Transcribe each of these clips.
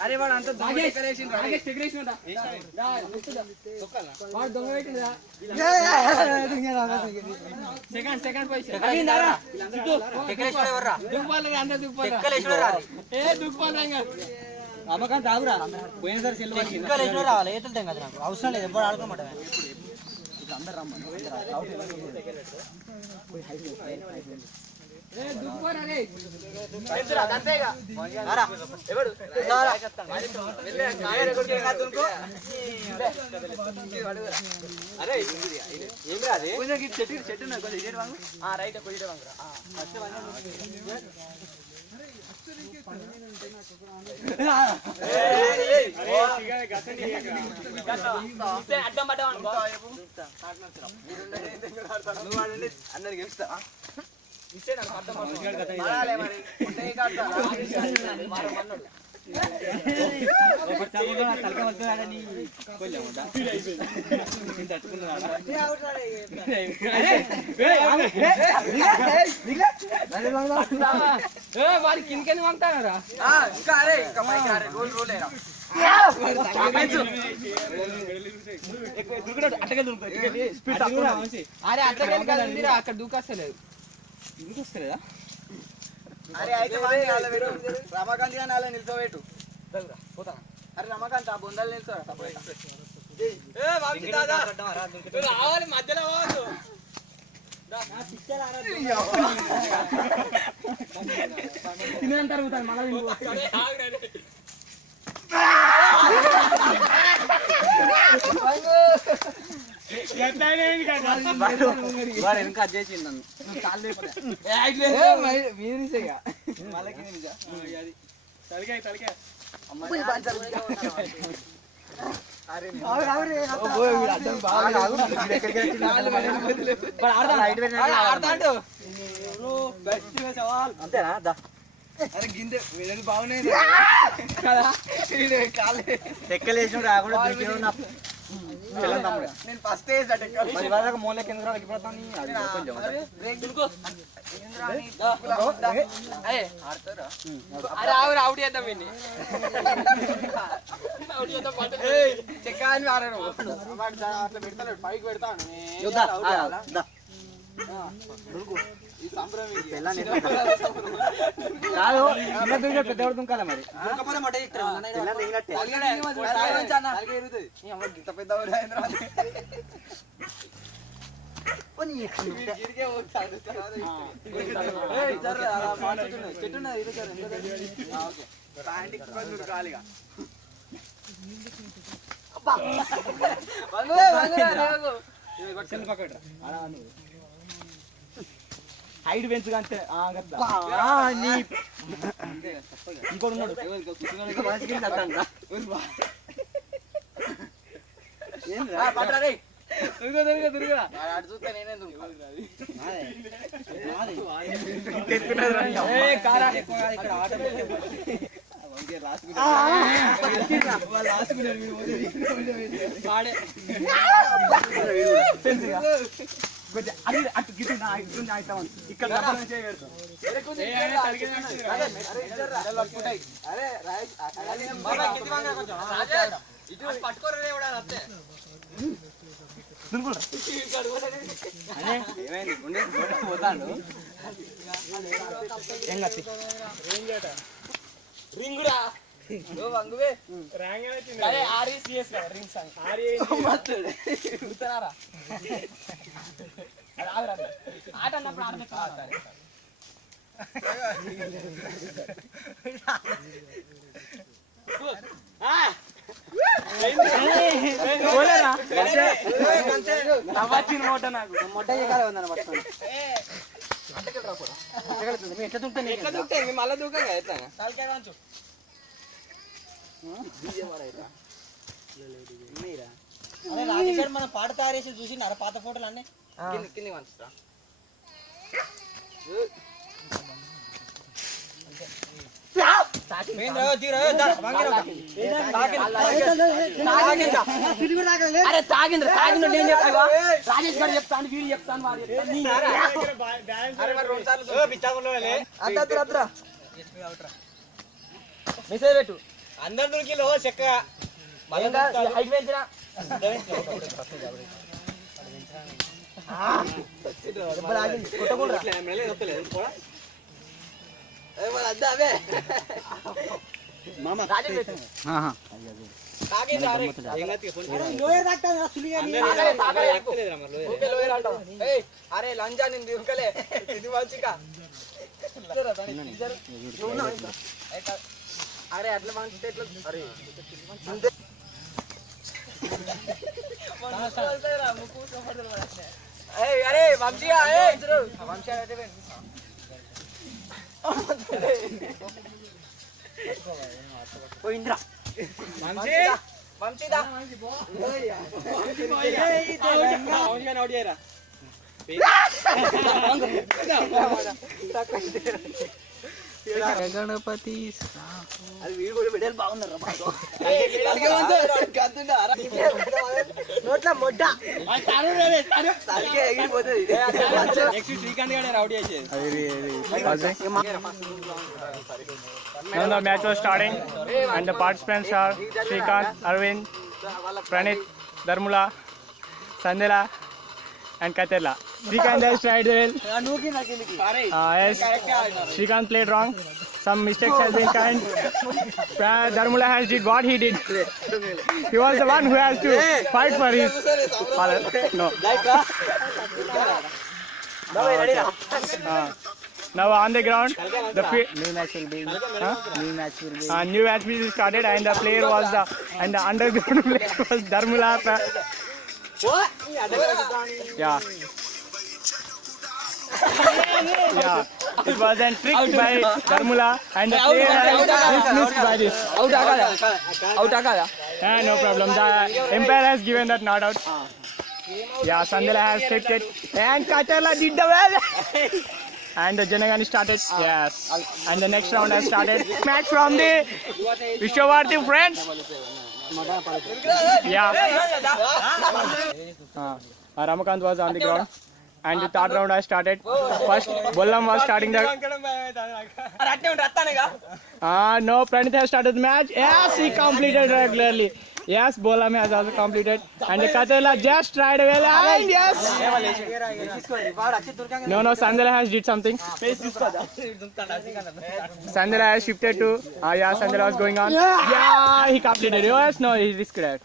అరే వాడు అంత సెకండ్ అమ్మకాంత ఆగురా పోయినసారి సెల్లు రావాలి ఏతులుతాం కదా నాకు అవసరం లేదు ఎప్పుడు ఆడుకోమంటే అందరు రమ్మని చెట్టు రైట్ అడ్డం పడ్డా అందరికి గెలుస్తా వాడి కిందకెళ్ళి పంపుతానరా అరే అట్టకెళ్ళి కదండి అక్కడ దూకొస్తలేదు దూకొస్తలేదా అరే అయితే రమాకాంత్ గాని అలా నిల్చోబెట్టు పోతా అరే రమాకాంత్ ఆ బొందలు నిల్చోరా రావాలి మధ్యలో తినేంత అరుగుతాను మళ్ళీ వెనక చేసిండు నన్ను అంతేనా అరే గిందె బాగున్నాయి ఎక్కలేసిన రాకుండా నేను ఫస్ట్ మూల కింద అవుట్ చేద్దాం చెక్కాని అట్లా పెడతాడు పైకి పెడతాను ఈ సంబరం పెద్ద దుంకాల మరి పెద్ద ఖాళీగా హైట్ పెంచుగా అంతే ఇంకోటి ఉన్నాడు చూస్తే నేనే అటు గిట్టు ఇక్కడ పోతాడు రింగురా ఆట అన్నప్పుడు ఆడతారు మొట్ట నాకు మొట్ట ఉందని పట్టుకోండి ఎట్లా దూకుతాయి మళ్ళీ దూకంగా ఎత్తాను అరే రాజేష్ మన పాట తయారేసి చూసి పాత ఫోటోలు అన్నీ కింది మంచుతా అరే తాగిండ్రు తాగిండు నేను చెప్తా రాజేష్ గారు చెప్తాను వీడు చెప్తాను వాడు మెసేజ్ పెట్టు అందరు దొరికిలో చక్కగా హైట్ పెంచిన అరే లంజా నేను దింకలే ఇది మంచిగా అరే అట్లా మంచితే ఎట్లా అరే అరే వంశీగా వంశీ పోయింద్రా వంశీదా గణపతి అది వీడు కూడా బిడ్డలు బాగున్నారు నోట్ల మొట్ట ఎగిరిపోతుంది Now the match was starting and the participants are Srikanth, Arvind, Pranit, Dharmula, Sandela and Katela. Srikanth has tried well. Yes, Srikanth played wrong. Some mistakes has been kind. Dharmula has did what he did. He was the one who has to fight for his father. No. Now on the ground, the new match will be. New match will be started, and the player was the underground player was Dharmula. Yeah. Yeah. It was a trick by Dharmula, and the player has missed by this. Out ఆకాదా No problem. The umpire has given that not out. Yeah, Sandela has tricked it, and Katela did the well. And the Janagani started. Yes. And the next round has started. Match from the Vishwavarthi friends. Yeah. Ramakant was on the ground. And the third round has started. First, Bollam was starting the. No, Pranit has started the match. Yes, he completed regularly. Yes, Bollam has also completed. And the Katela just tried well. And yes. No, Sandela has did something. Sandela has shifted to. Yeah, Sandela was going on. Yeah, he completed. Yes, no, he risked it.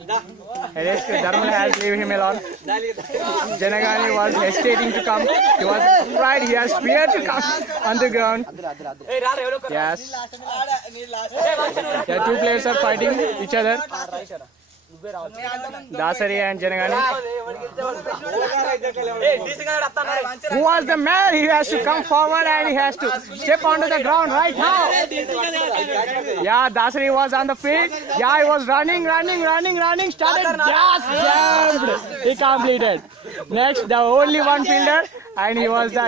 Dharmala has leave him alone. Janagani was hesitating to come. He was afraid. He has feared to come on the ground. Yes. The two players are fighting each other. Dasari and Janagani. Who was the man? He has to come forward and he has to step onto the ground right now. Yeah, Dasari was on the field. Yeah, he was running. Started just jumped. He completed. Next, the only one fielder, and he was the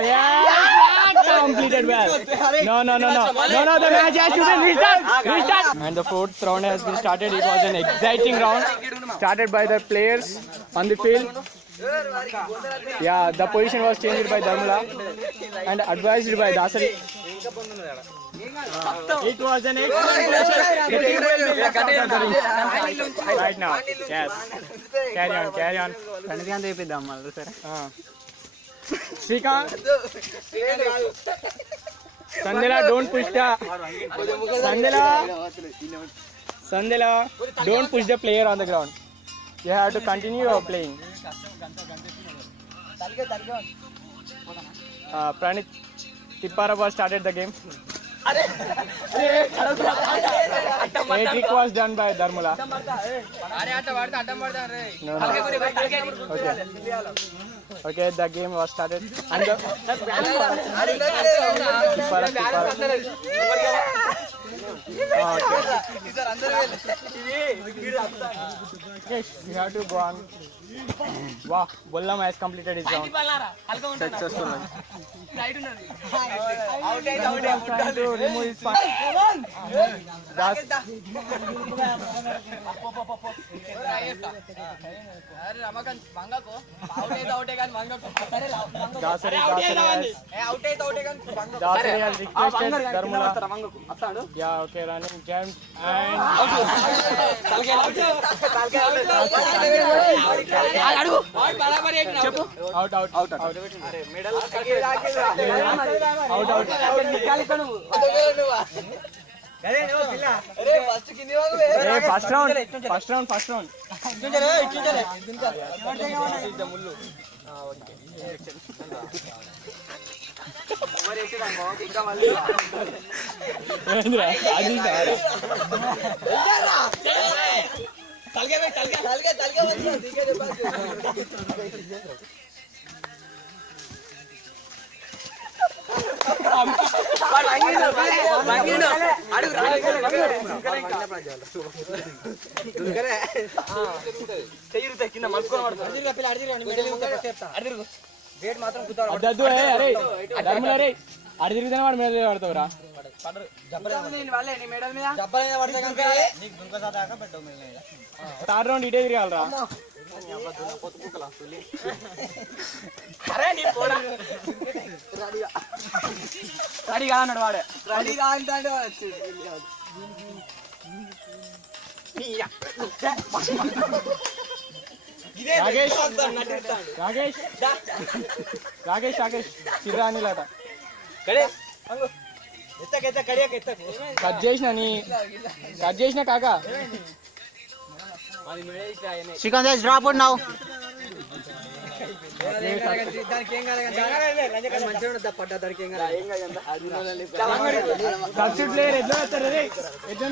completed well. No. The match has to be restart. And the fourth round has been started. It was an exciting round. Started by the players on the field. Yeah, the position was changed by Dharmula and advised by Dasari. It was an excellent position. Right now, yes. Carry on. Srikanth. Sandela, don't push the. Sandela, don't push the player on the ground. You have to continue your playing. Pranit Tipparappa started the game. A trick was done by Dharmula. No. Okay, the game was started. And the ఈసారి అందరూ Yes, we have to go on. Wow, Bollam has completed his round. Successful. Out Trying to remove his punch. అరే Ramakant మంగకు out అయితే అవుటే కానీ మంగకు సరే Dasari out అయితే కానీ మంగకు has requested Dharmula. Yeah, okay, running jump and out. అరే medal Out. అరే first కింది వాగు Hey, first round. ముళ్ళు ఎవరు వేసేదాం ఇంకా మళ్ళీ తలకే వస్తుంది నీకే చెప్పాలి కింద మాత్రం అద్దద్దు అరే ధర్మల రే అడి తిరిగితేనే వాడు మీద పడతావురా మెడల్ మీద థర్డ్ రౌండ్ ఇటే తిరగాలరా రెడీ కాదన్నాడు వాడే రెడీ కాంటే రాకేష్ చిరానిలట కట్ చేసిన కాకా Chicken is drop it now. Substitute player ఎట్లా వస్తారు ఎట్లా